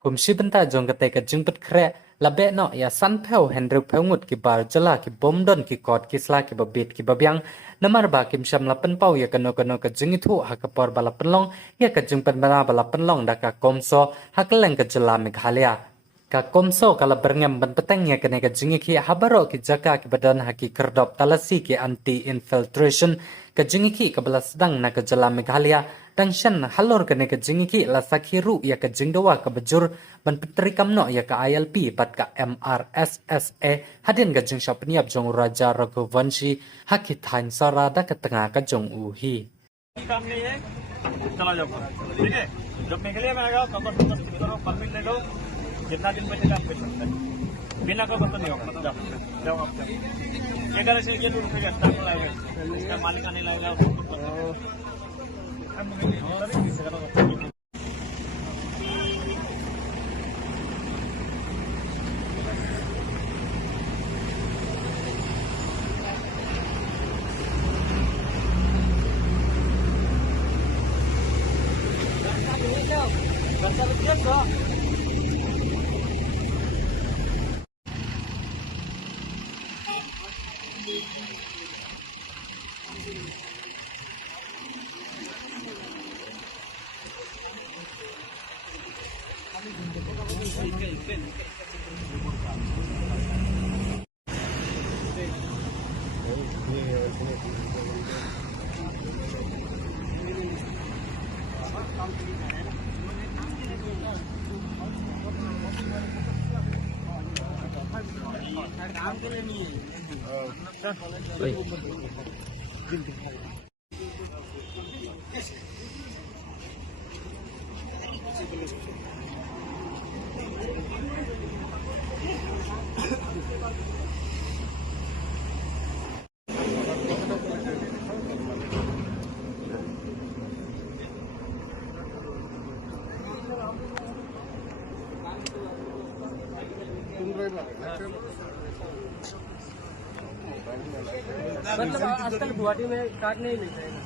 kumsi benta jong kate ka jingpet kre labe no ya san pheu henruk pheungut ki bar jala ki bomdon ki kot ki sla ki babit ki babyang namar ba kim sham la pen pau ya kano kano ka jingi thu ha ka por bala penlong ya ka jingpet bana bala penlong da ka komso ha keleng ka jala meghalaya ka komso kala berngam ban peteng ya kene ka jingi ki habaro ki jaka ki badan ha ki kerdop talasi ki anti infiltration ka jingi ki ka bala sedang na ka jala meghalaya Tangshan halor kene ke jingi ki la sakhiru ya ke jingdawa ke bejur ban petri kamno ya ke ILP pat ka MRSSA hadin ke jing shapniap jong Raja Raghuvanshi hakit hain sarada ke tengah ke jong uhi काम नहीं है चला जाओ ठीक है जब मेघालय में आएगा तब तक परमिट ले लो जितना दिन बचेगा आप भेज सकते हैं बिना का तो नहीं होगा जाओ जाओ आप ये करे से ये रुपये स्टाफ लाएगा इसका मालिक आने लाएगा मतलब आजकल गुवाहाटी में कार्ड नहीं मिलता है